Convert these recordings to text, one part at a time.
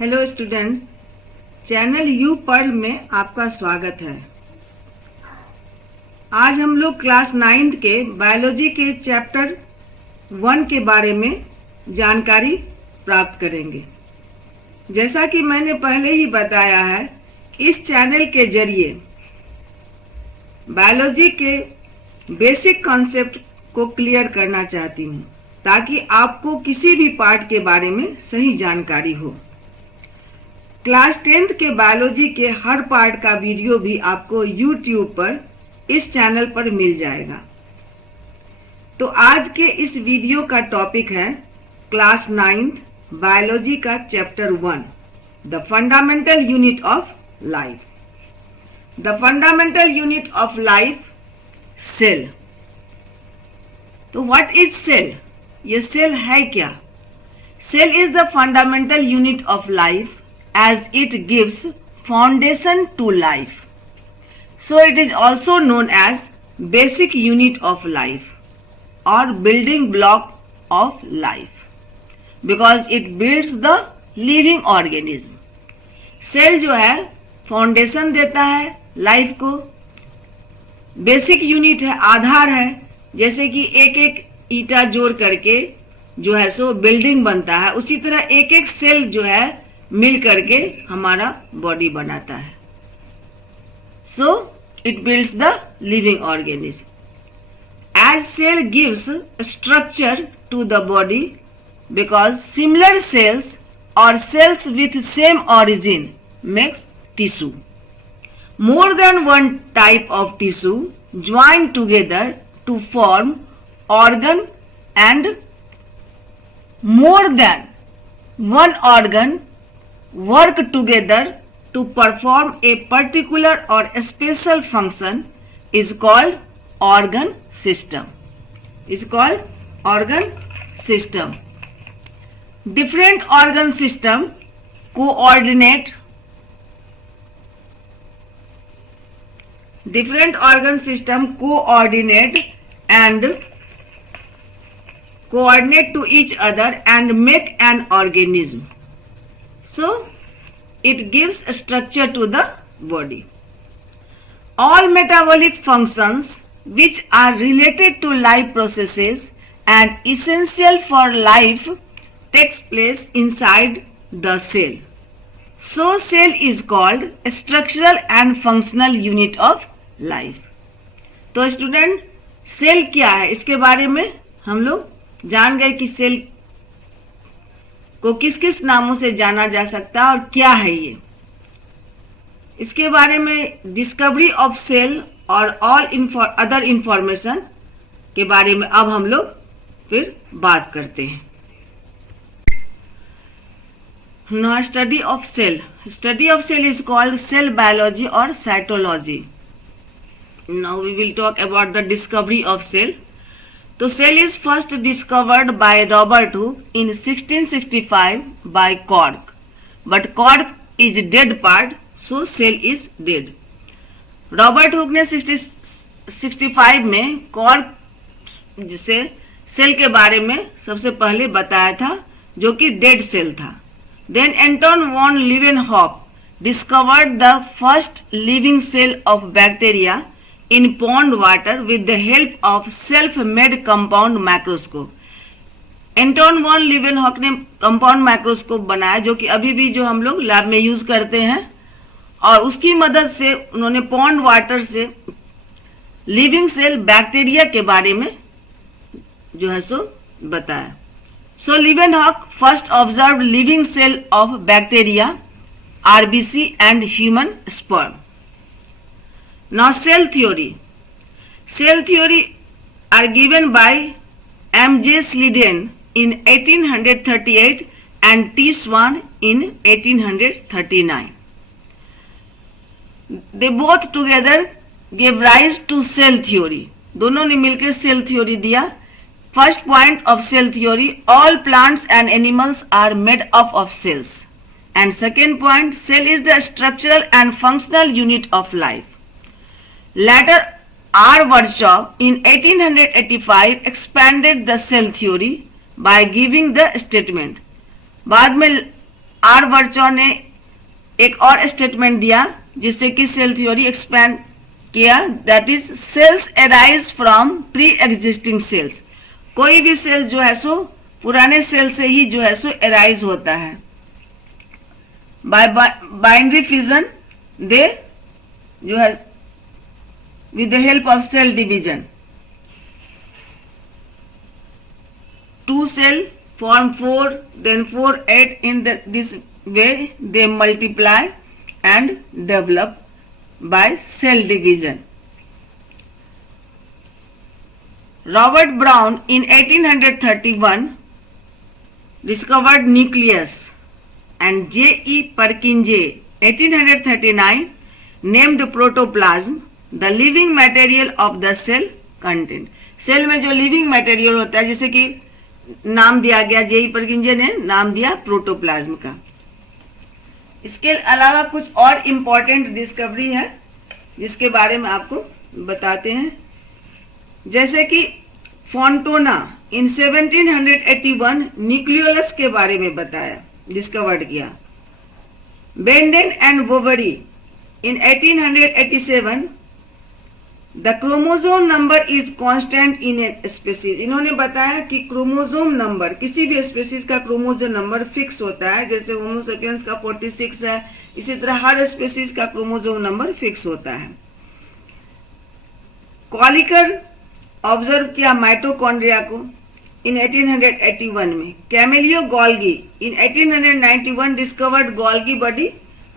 Hello students, channel U Pearl में आपका स्वागत है। आज हम लोग क्लास 9 के बायोलॉजी के चैप्टर 1 के बारे में जानकारी प्राप्त करेंगे। जैसा कि मैंने पहले ही बताया है, इस चैनल के जरिए बायोलॉजी के बेसिक कॉन्सेप्ट को क्लियर करना चाहती हूँ ताकि आपको किसी भी पार्ट के बारे में सही जानकारी हो। क्लास 10th के बायोलॉजी के हर पार्ट का वीडियो भी आपको YouTube पर इस चैनल पर मिल जाएगा। तो आज के इस वीडियो का टॉपिक है क्लास 9th बायोलॉजी का chapter 1, the fundamental unit of life. The fundamental unit of life, cell. तो व्हाट इज सेल? ये सेल है क्या? Cell is the fundamental unit of life as it gives foundation to life. So it is also known as basic unit of life or building block of life because it builds the living organism. Cell जो है foundation देता है life को, basic unit है, आधार है। जैसे कि एक एक ईंटा जोड़ करके जो है सो बिल्डिंग बनता है, उसी तरह एक एक सेल जो है मिल करके हमारा बॉडी बनाता है। So it builds the living organism. As cell gives structure to the body because similar cells और cells with same origin makes tissue. More than one type of tissue join together to form organ and more than one organ work together to perform a particular or a special function is called organ system. Is called organ system. Different organ system coordinate. Different organ system coordinate to each other and make an organism. So it gives a structure to the body. All metabolic functions which are related to life processes and essential for life takes place inside the cell. So cell is called a structural and functional unit of life. तो student, cell क्या है इसके बारे में हम लोग जान गए कि सेल को किस किस नामों से जाना जा सकता है और क्या है ये। इसके बारे में डिस्कवरी ऑफ सेल और ऑल अदर इंफॉर्मेशन के बारे में अब हम लोग फिर बात करते हैं। Now study of cell. Study of cell is called cell biology और cytology. Now we will talk about the discovery of cell. तो cell is first discovered by Robert Hooke in 1665 by cork, but cork is dead part, so cell is dead. Robert Hooke ने 1665 में cork जिसे cell के बारे में सबसे पहले बताया था, जो कि डेड सेल था। Then Anton van Leeuwenhoek discovered the first living cell of bacteria in pond water with the help of self-made compound microscope. Anton van Leeuwenhoek ने कंपाउंड माइक्रोस्कोप बनाया, जो कि अभी भी जो हम लोग लैब में यूज करते हैं, और उसकी मदद से उन्होंने पॉन्ड वाटर से लिविंग सेल बैक्टीरिया के बारे में जो है सो बताया। So Leeuwenhoek first observe living cell of bacteria, RBC and human sperm. Now cell theory. Cell theory are given by M.J. Sleden in 1838 and T. Swan in 1839. They both together gave rise to cell theory. दोनों ने मिलकर cell theory दिया। First point of cell theory, all plants and animals are made up of cells. And second point, cell is the structural and functional unit of life. Later, R. Virchow in 1885 expanded the cell theory by giving the statement. बाद में are बर्चॉ ने एक और statement दिया जिससे कि cell theory expand किया, that is cells arise from pre existing cells. कोई भी सेल जो है सो पुराने सेल से ही जो है सो अराइज होता है। बाय बाइनरी फिजन दे जो है with the help of cell division, two cell form 4, then 4 8, in this way they multiply and develop by cell division. Robert Brown in 1831 discovered nucleus, and J.E. Perkins 1839 named protoplasm the living material of the cell content. Cell में जो living material होता है, जैसे कि नाम दिया गया, JEE परकिंजे ने नाम दिया प्रोटोप्लाज्म का। इसके अलावा कुछ और इम्पोर्टेंट डिस्कवरी है जिसके बारे में आपको बताते हैं। जैसे कि फोंटोना इन 1781 न्यूक्लियोलस के बारे में बताया, डिस्कवर्ड किया। Beneden and Boveri in 1887 the chromosome number is constant in a species. इन्होंने बताया कि क्रोमोजोम नंबर, किसी भी स्पीसीज का क्रोमोजोम नंबर फिक्स होता है, जैसे होमो सेपियंस का 46 है, इसी तरह हर स्पीसीज का क्रोमोजोम नंबर फिक्स होता है। कॉलिकर ऑब्जर्व किया माइटोकॉन्ड्रिया को इन 1881 में। कैमेलियो गोल्गी इन 1891 डिस्कवर्ड गोल्गी बॉडी,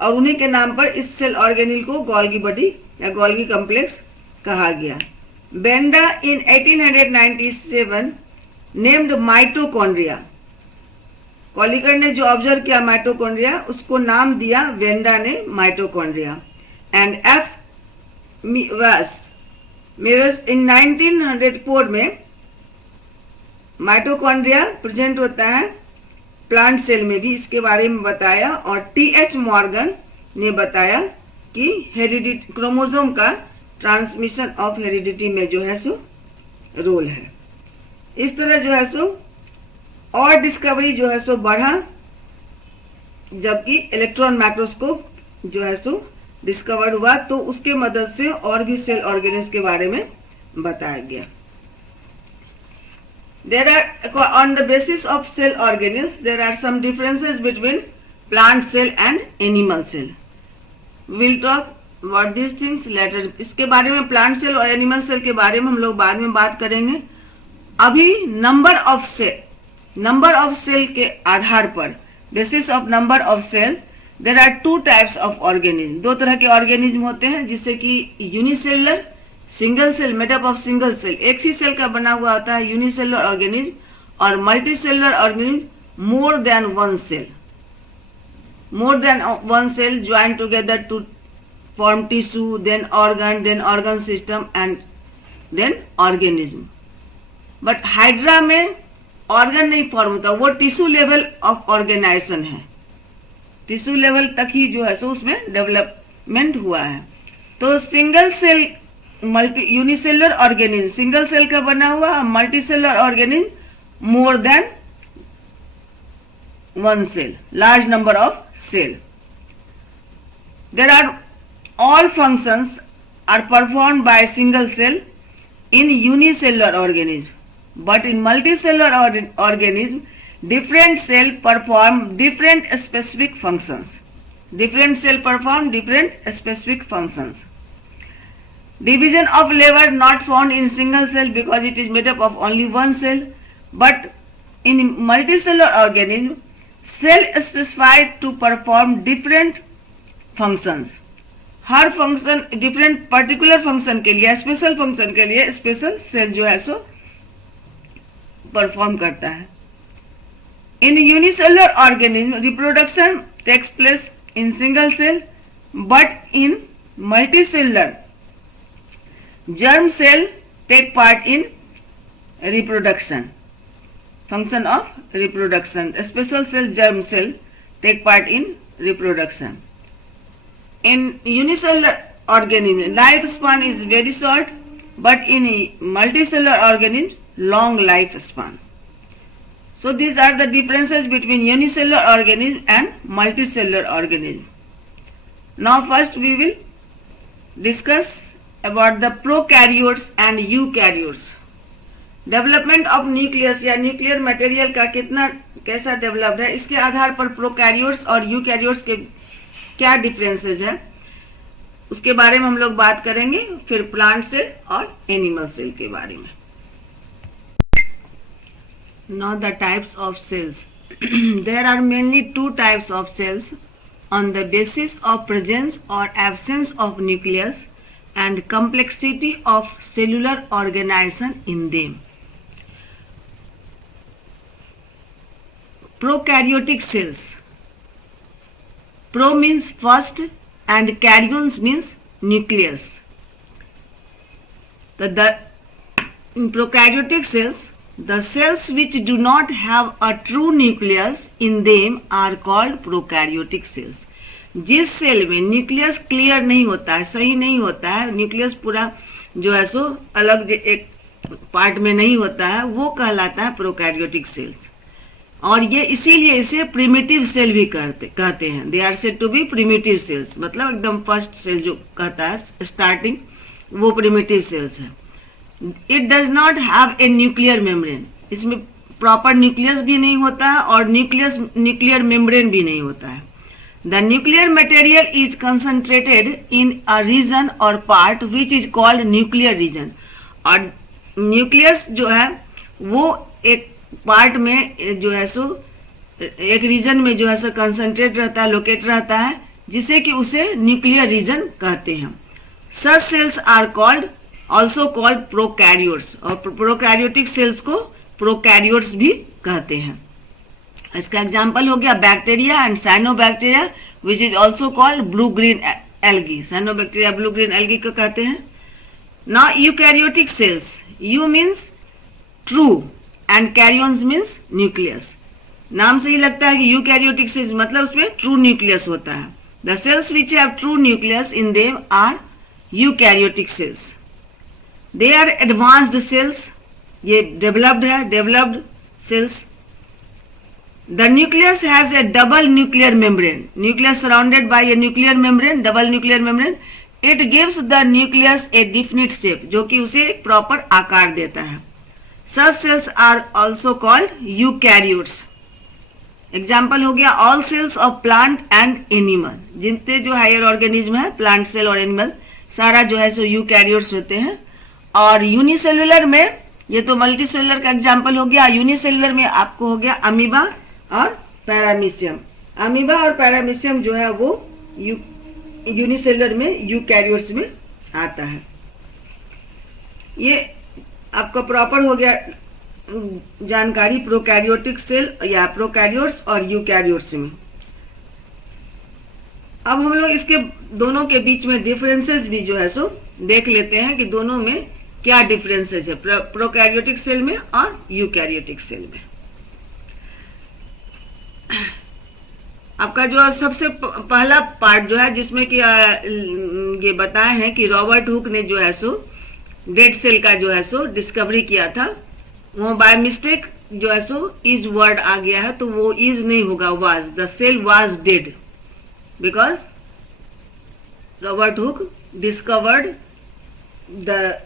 और उन्हीं के नाम पर इस सेल ऑर्गेनिल को गोल्गी बॉडी या गोल्गी कॉम्प्लेक्स कहा गया। बेंडा इन 1897 नेम्ड माइटोकॉन्ड्रिया। कॉलिकर ने जो ऑब्जर्व किया माइटोकॉन्ड्रिया, उसको नाम दिया वेंडा ने माइटोकॉन्ड्रिया। एंड एफ मेरस इन 1904 में माइटोकॉन्ड्रिया प्रेजेंट होता है प्लांट सेल में भी, इसके बारे में बताया। और टी.एच. मॉर्गन ने बताया कि हेरिडिटी क्रोमोसोम का ट्रांसमिशन ऑफ हेरिडिटी में जो है सो रोल है। इस तरह जो है सो और डिस्कवरी जो है सो बढ़ा, जबकि इलेक्ट्रॉन माइक्रोस्कोप जो है सो डिस्कवर हुआ, तो उसके मदद से और भी सेल ऑर्गेनिल्स के बारे में बताया गया। There are, on the basis of cell organelles, there are some differences between plant cell and animal cell. We will talk about these things later. इसके बारे में, प्लांट सेल और एनिमल सेल के बारे में हम लोग बाद में बात करेंगे। अभी नंबर ऑफ सेल के आधार पर, basis of number of cell, there are two types of organism. दो तरह के ऑर्गेनिज्म होते हैं, जिससे कि unicellular, single cell made up of single cell, एक ही सेल का बना हुआ होता है यूनिसेलुलर ऑर्गेनिज्म, और multicellular organism more than one cell join together to form tissue, then organ system and then organism. But hydra में ऑर्गन नहीं फॉर्म होता, वो टिश्यू लेवल ऑफ ऑर्गेनाइजेशन है, टिश्यू लेवल तक ही जो है सो उसमें डेवलपमेंट हुआ है। तो single cell unicellular organism single cell का बना हुआ, multicellular organism more than one cell, large number of cell. There are all functions are performed by single cell in unicellular organism, but in multicellular organism different cell perform different specific functions. Division of labor not found in single cell because it is made up of only one cell, but in multicellular organism cell specified to perform different functions. Her function different particular function के लिए, special function के लिए special cell जो है सो perform करता है। In unicellular organism reproduction takes place in single cell, but in multicellular germ cell take part in reproduction, function of reproduction. Special cell germ cell take part in reproduction. In unicellular organism lifespan is very short, but in multicellular organism long lifespan. So these are the differences between unicellular organism and multicellular organism. Now first we will discuss about the prokaryotes and eukaryotes. Development of nucleus या nuclear material का कितना कैसा developed है, इसके आधार पर prokaryotes और eukaryotes के क्या डिफरेंसेस है उसके बारे में हम लोग बात करेंगे, फिर प्लांट सेल और एनिमल सेल के बारे में. Now the types of cells. There are mainly two types of cells on the basis of presence or absence of nucleus and complexity of cellular organization in them. Prokaryotic cells. Pro means first and karyons means nucleus. In prokaryotic cells, the cells which do not have a true nucleus in them are called prokaryotic cells. जिस cell में nucleus clear नहीं होता है, सही नहीं होता है, nucleus पूरा जो है सो अलग एक पार्ट में नहीं होता है, वो कहलाता है प्रोकैरियोटिक सेल्स. और ये इसीलिए इसे प्रिमिटिव सेल भी कहते हैं. They are said to be primitive cells, मतलब एकदम फर्स्ट सेल जो कहता है स्टार्टिंग, वो प्रिमिटिव सेल्स है. It does not have a nuclear membrane. इसमें प्रॉपर न्यूक्लियस भी नहीं होता है और न्यूक्लियर मेम्ब्रेन भी नहीं होता है. The nuclear material is concentrated in a region और part which is called nuclear region. और न्यूक्लियस जो है वो एक पार्ट में जो है सो एक रीजन में जो है सो कंसंट्रेट रहता है, लोकेट रहता है, जिसे कि उसे न्यूक्लियर रीजन कहते हैं. Such cells are called also called prokaryotes, और प्रोकैरियोटिक सेल्स को प्रोकैरियोट्स भी कहते हैं. इसका एग्जाम्पल हो गया bacteria and cyanobacteria which is also called blue green algae. Cyanobacteria blue green algae को कहते हैं. Now eukaryotic cells, eu means true and karyon means nucleus. नाम से ही लगता है कि यूकैरियोटिक सेल्स मतलब उसमें ट्रू न्यूक्लियस होता है. The cells which have true nucleus in them are eukaryotic cells. They are advanced cells, ये डेवलप्ड है, developed cells. The nucleus has a double nuclear membrane. Nucleus surrounded by a nuclear membrane, double nuclear membrane. It gives the nucleus a definite shape, जो कि उसे एक proper आकार देता है. Such cells are also called eukaryotes. Example हो गया all cells of plant and animal. जितने जो हायर ऑर्गेनिज्म है, प्लांट सेल और एनिमल, सारा जो है सो यूकैरियोट्स होते हैं. और यूनिसेलुलर में, ये तो मल्टीसेलुलर का एग्जाम्पल हो गया. यूनिसेलुलर में आपको हो गया अमीबा और पैरामीशियम. अमीबा और पैरामीशियम जो है वो यूनिसेलुलर में यूकैरियोट्स में आता है. ये आपका प्रॉपर हो गया जानकारी प्रोकैरियोटिक सेल या प्रोकैरियोट्स और यूकैरियोट्स में. अब हम लोग इसके दोनों के बीच में डिफरेंसेस भी जो है सो देख लेते हैं कि दोनों में क्या डिफरेंसेस है, प्रोकैरियोटिक सेल में और यूकैरियोटिक सेल में. आपका जो सबसे पहला पार्ट जो है जिसमें कि ये बताए हैं कि रॉबर्ट हुक ने जो है सो डेड सेल का जो है सो डिस्कवरी किया था, वो बाय मिस्टेक जो है सो इज वर्ड आ गया है, तो वो इज नहीं होगा, was. The cell was dead because Robert Hooke discovered the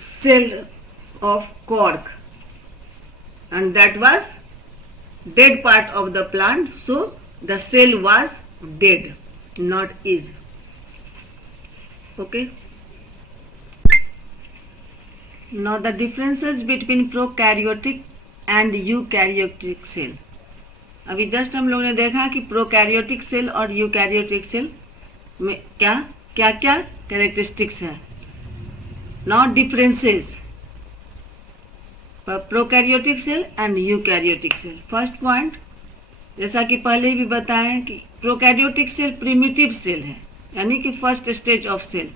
cell of cork and that was dead part of the plant, so the cell was dead, not is. Okay. Now the differences between prokaryotic and eukaryotic cell. अभी just हम लोगों ने देखा कि prokaryotic cell और eukaryotic cell में क्या क्या क्या कैरेक्टरिस्टिक्स है. Now differences prokaryotic cell and eukaryotic cell. First point, जैसा कि पहले भी बताया कि प्रोकैरियोटिक सेल प्रिमिटिव सेल है, यानी कि first stage of cell.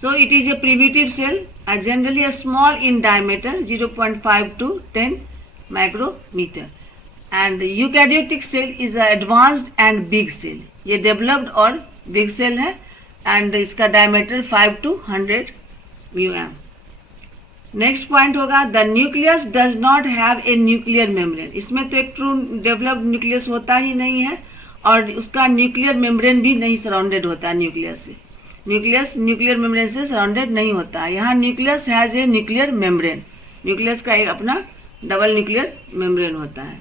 So it is a primitive cell, generally a small in diameter 0.5 to 10 micrometer, and eukaryotic cell is a advanced and big cell. ये developed और big cell है, and इसका diameter 5 to 100 mm. Next point होगा the nucleus does not have a nuclear membrane. इसमें तो एक true developed nucleus होता ही नहीं है और उसका न्यूक्लियर मेम्ब्रेन भी नहीं सराउंडेड होता न्यूक्लियस से। न्यूक्लियस न्यूक्लियर मेम्ब्रेन से सराउंडेड नहीं होता। यहाँ nucleus has a nuclear membrane. Nucleus का एक अपना डबल न्यूक्लियर मेम्ब्रेन होता है।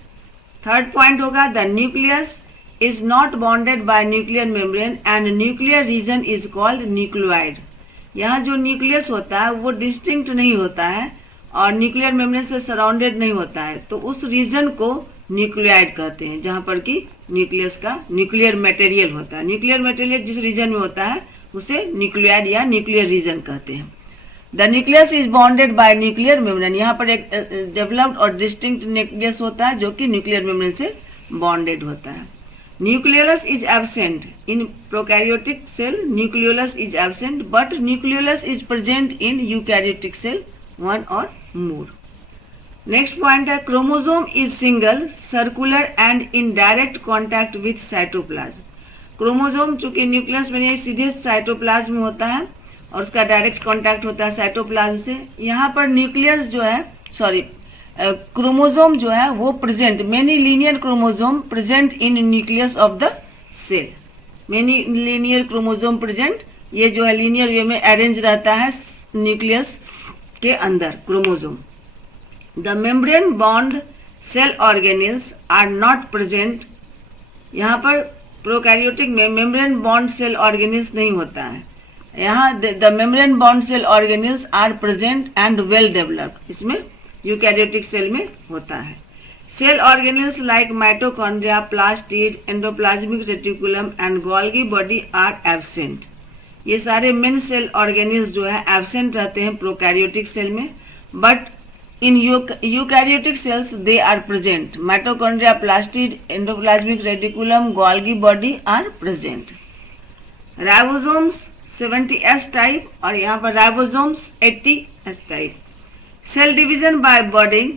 थर्ड पॉइंट होगा the nucleus is not bonded bye nuclear membrane and nuclear region is called nucleoid. यहाँ जो न्यूक्लियस होता है वो डिस्टिंक्ट नहीं होता है और न्यूक्लियर मेम्ब्रेन से सराउंडेड नहीं होता है, तो उस रीजन को न्यूक्लियोइड कहते हैं जहाँ पर कि न्यूक्लियस का न्यूक्लियर मटेरियल होता है। न्यूक्लियर मटेरियल जिस रीजन में होता है उसे न्यूक्लियोइड या न्यूक्लियर रीजन कहते हैं। The nucleus is bonded bye nuclear membrane. यहाँ पर एक डेवलप्ड और डिस्टिंक्ट न्यूक्लियस होता है जो कि न्यूक्लियर मेम्ब्रेन से बॉन्डेड होता है। Nucleolus is absent in prokaryotic cell. Nucleolus is absent, but nucleolus is present in eukaryotic cell, one or more. Next point है chromosome is single, circular and in direct contact with cytoplasm. Chromosome चूंकि nucleus में नहीं सीधे cytoplasm में होता है और उसका डायरेक्ट कांटेक्ट होता है साइटोप्लाज्म से। यहाँ पर न्यूक्लियस जो है क्रोमोसोम जो है वो present, many linear chromosome present in nucleus of the cell. Many linear chromosome present, ये जो है लीनियर वे में अरेंज रहता है न्यूक्लियस के अंदर chromosome. The membrane bound cell organelles are not present. यहाँ पर प्रोकैरियोटिक में मेम्ब्रेन बॉन्ड सेल ऑर्गेनेल्स नहीं होता है। यहाँ the membrane bound cell organelles are present and well developed, इसमें यूकैरियोटिक सेल में होता है। Cell organelles like mitochondria, plastid, endoplasmic reticulum and Golgi body are absent. ये सारे मेन सेल ऑर्गेनेल्स जो है एब्सेंट रहते हैं प्रोकैरियोटिक सेल में, but in eukaryotic cells they are present. Mitochondria, plastid, endoplasmic reticulum, Golgi body are present. Ribosomes 70S type और यहाँ पर ribosomes 80S type. Cell division by budding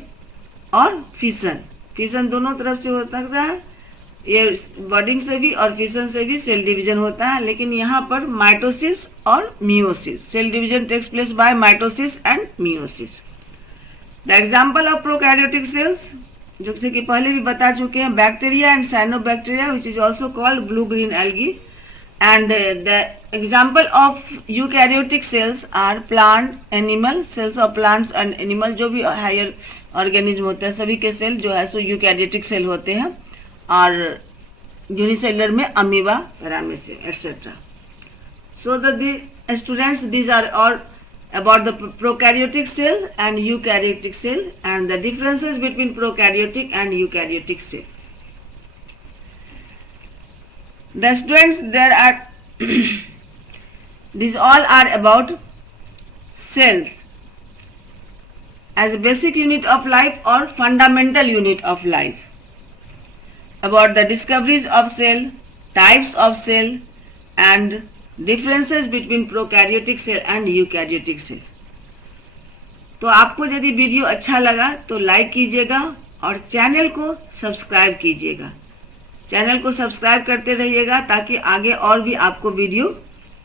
और fission, fission दोनों तरफ से हो सकता है, ये बॉडिंग से भी और फिशन से भी सेल डिवीजन होता है, लेकिन यहाँ पर माइटोसिस और meiosis, cell division takes place by mitosis and meiosis. The example of prokaryotic cells, जो कि पहले भी बता चुके हैं, bacteria and cyanobacteria which is also called blue green algae. And the example of eukaryotic cells are plant, animal, cells of plants and animal, जो भी higher organism होते हैं सभी के सेल जो है सो यूकैरियोटिक सेल होते हैं, और यूनिसेलुलर में amoeba, paramecium etcetera. So the students these are all about the prokaryotic cell and eukaryotic cell and the differences between prokaryotic and eukaryotic cell. The students, there are these all are about cells as a basic unit of life or fundamental unit of life, about the discoveries of cell, types of cell and differences between prokaryotic cell and eukaryotic cell. तो आपको यदि video अच्छा लगा तो like कीजिएगा और channel को subscribe कीजिएगा। चैनल को सब्सक्राइब करते रहिएगा ताकि आगे और भी आपको वीडियो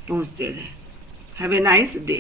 पहुंचते रहे। Have a nice day.